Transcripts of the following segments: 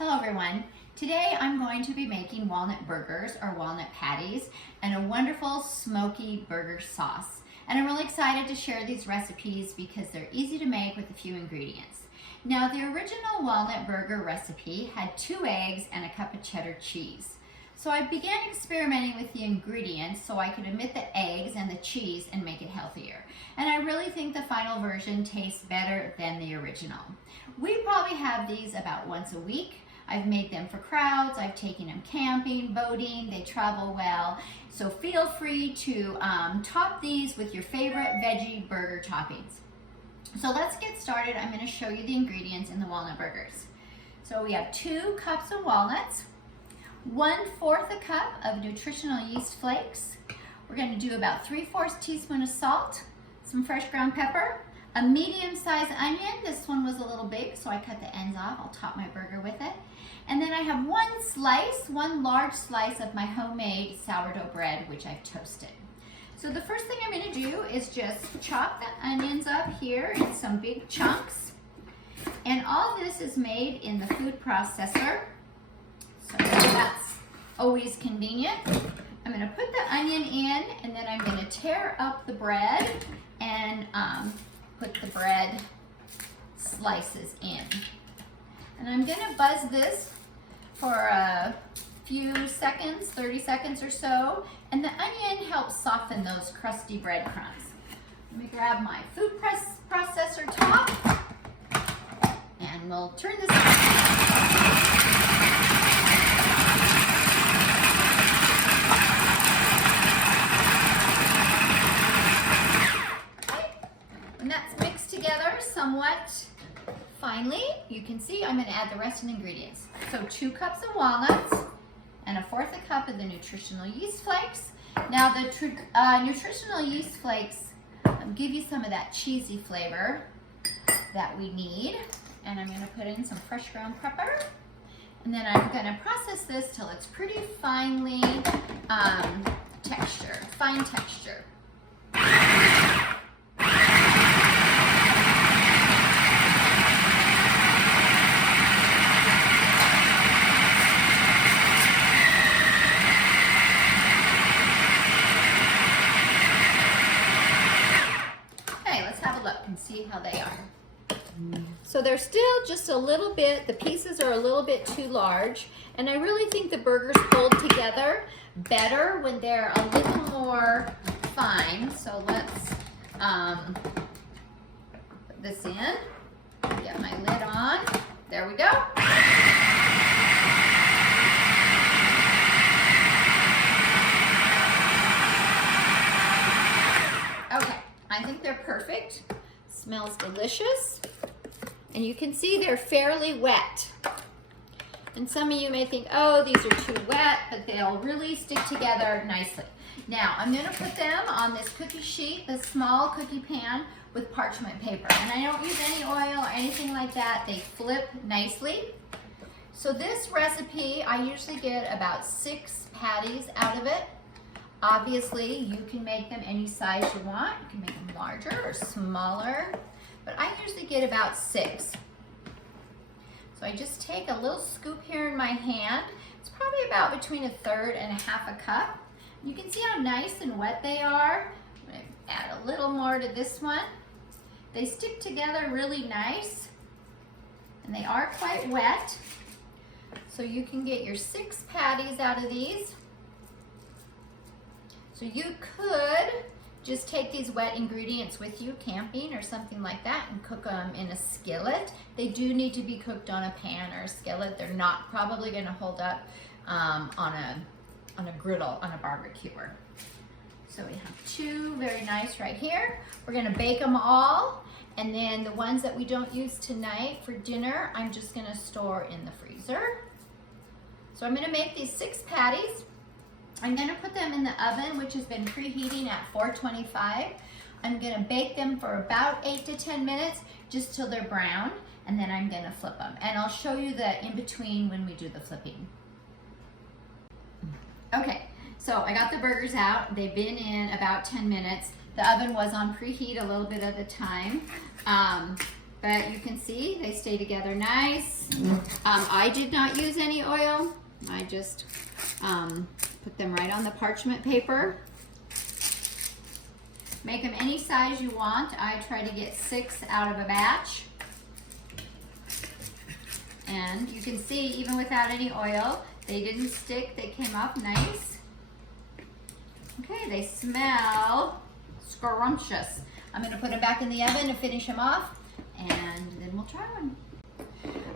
Hello everyone. Today I'm going to be making walnut burgers or walnut patties and a wonderful smoky burger sauce. And I'm really excited to share these recipes because they're easy to make with a few ingredients. Now the original walnut burger recipe had 2 eggs and a cup of cheddar cheese. So I began experimenting with the ingredients so I could omit the eggs and the cheese and make it healthier. And I really think the final version tastes better than the original. We probably have these about once a week. I've made them for crowds, I've taken them camping, boating, they travel well. So feel free to top these with your favorite veggie burger toppings. So let's get started. I'm going to show you the ingredients in the walnut burgers. So we have 2 cups of walnuts, 1/4 a cup of nutritional yeast flakes. We're going to do about 3/4 teaspoon of salt, some fresh ground pepper, a medium-sized onion. This one was a little big, so I cut the ends off. I'll top my burger with it. And then I have one large slice of my homemade sourdough bread, which I've toasted. So the first thing I'm going to do is just chop the onions up here in some big chunks. And all this is made in the food processor, so that's always convenient. I'm going to put the onion in, and then I'm going to tear up the bread and put the bread slices in. And I'm going to buzz this for a few seconds, 30 seconds or so, and the onion helps soften those crusty breadcrumbs. Let me grab my food processor top, and we'll turn this on. When that's mixed together somewhat finely, you can see I'm going to add the rest of the ingredients. So 2 cups of walnuts and 1/4 a cup of the nutritional yeast flakes. Now the nutritional yeast flakes give you some of that cheesy flavor that we need. And I'm going to put in some fresh ground pepper. And then I'm going to process this till it's pretty finely fine texture. And see how they are. So they're still just a little bit, the pieces are a little bit too large, and I really think the burgers hold together better when they're a little more fine. So let's put this in, get my lid on. There we go. Okay, I think they're perfect. Smells delicious, and you can see they're fairly wet. And some of you may think, oh, these are too wet, but they'll really stick together nicely. Now I'm going to put them on this cookie sheet, this small cookie pan with parchment paper, and I don't use any oil or anything like that. They flip nicely. So this recipe, I usually get about 6 patties out of it. Obviously, you can make them any size you want. You can make them larger or smaller, but I usually get about 6. So I just take a little scoop here in my hand. It's probably about between 1/3 and 1/2 cup. You can see how nice and wet they are. I'm going to add a little more to this one. They stick together really nice, and they are quite wet. So you can get your 6 patties out of these. So you could just take these wet ingredients with you camping or something like that and cook them in a skillet. They do need to be cooked on a pan or a skillet. They're not probably going to hold up on a griddle, on a barbecuer. So we have 2 very nice right here. We're going to bake them all, and then the ones that we don't use tonight for dinner, I'm just going to store in the freezer. So I'm going to make these 6 patties. I'm going to put them in the oven, which has been preheating at 425. I'm going to bake them for about 8 to 10 minutes, just till they're brown, and then I'm going to flip them. And I'll show you the in-between when we do the flipping. Okay, so I got the burgers out. They've been in about 10 minutes. The oven was on preheat a little bit at a time. but you can see they stay together nice. I did not use any oil. I just put them right on the parchment paper. Make them any size you want. I try to get 6 out of a batch. And you can see, even without any oil, they didn't stick. They came up nice. Okay, they smell scrumptious. I'm gonna put them back in the oven to finish them off, and then we'll try one.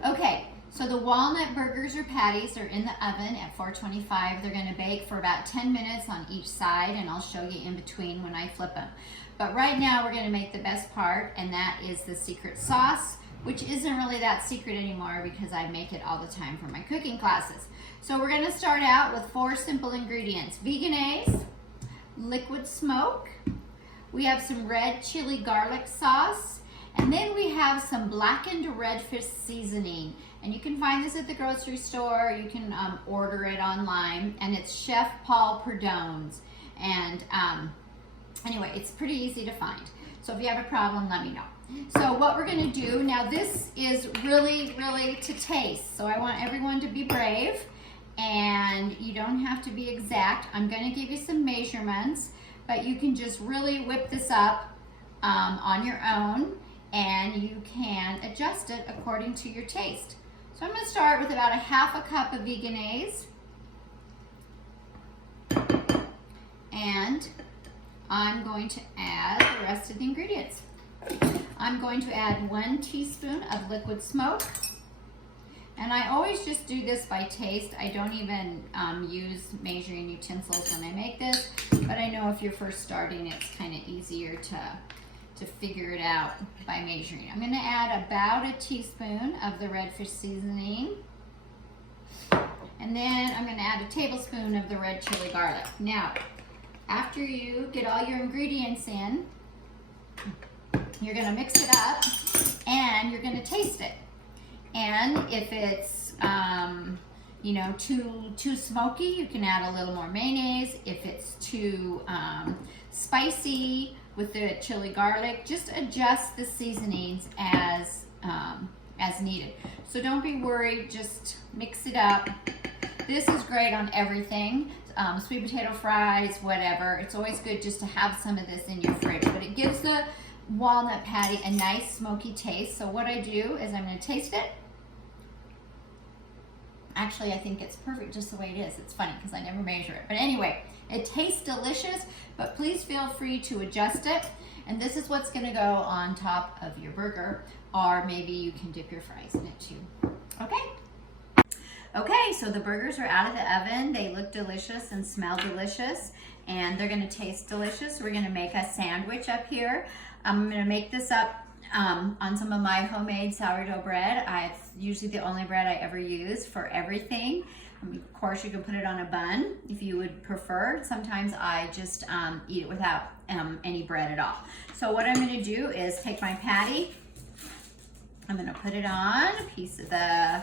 Okay, so the walnut burgers or patties are in the oven at 425. They're gonna bake for about 10 minutes on each side, and I'll show you in between when I flip them. But right now we're gonna make the best part, and that is the secret sauce, which isn't really that secret anymore because I make it all the time for my cooking classes. So we're gonna start out with 4 simple ingredients. Vegenaise, liquid smoke, we have some red chili garlic sauce, and then we have some blackened redfish seasoning. And you can find this at the grocery store. You can order it online, and it's Chef Paul Perdone's. And anyway, it's pretty easy to find. So if you have a problem, let me know. So what we're gonna do, now this is really, really to taste. So I want everyone to be brave, and you don't have to be exact. I'm gonna give you some measurements, but you can just really whip this up on your own, and you can adjust it according to your taste. So I'm gonna start with about a half a cup of vegenaise, and I'm going to add the rest of the ingredients. I'm going to add 1 teaspoon of liquid smoke, and I always just do this by taste. I don't even use measuring utensils when I make this, but I know if you're first starting, it's kind of easier to figure it out by measuring. I'm gonna add about a teaspoon of the redfish seasoning, and then I'm gonna add a tablespoon of the red chili garlic. Now, after you get all your ingredients in, you're gonna mix it up, and you're gonna taste it. And if it's you know, too smoky, you can add a little more mayonnaise. If it's too spicy with the chili garlic, just adjust the seasonings as needed. So don't be worried, just mix it up. This is great on everything, sweet potato fries, whatever. It's always good just to have some of this in your fridge, but it gives the walnut patty a nice smoky taste. So what I do is I'm gonna taste it. Actually, I think it's perfect just the way it is. It's funny because I never measure it. But anyway, it tastes delicious, but please feel free to adjust it. And this is what's gonna go on top of your burger, or maybe you can dip your fries in it too. Okay? Okay, so the burgers are out of the oven. They look delicious and smell delicious, and they're gonna taste delicious. We're gonna make a sandwich up here. I'm gonna make this up on some of my homemade sourdough bread. It's usually the only bread I ever use for everything. Of course, you can put it on a bun if you would prefer. Sometimes I just eat it without any bread at all. So what I'm gonna do is take my patty, I'm gonna put it on a piece of the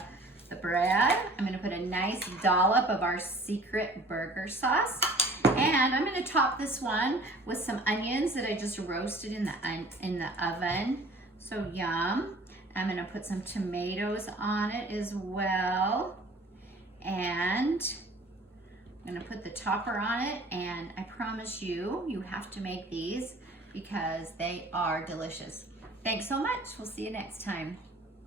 bread. I'm gonna put a nice dollop of our secret burger sauce. And I'm gonna top this one with some onions that I just roasted in the oven. So yum. I'm gonna put some tomatoes on it as well. And I'm gonna put the topper on it, and I promise you, you have to make these because they are delicious. Thanks so much. We'll see you next time.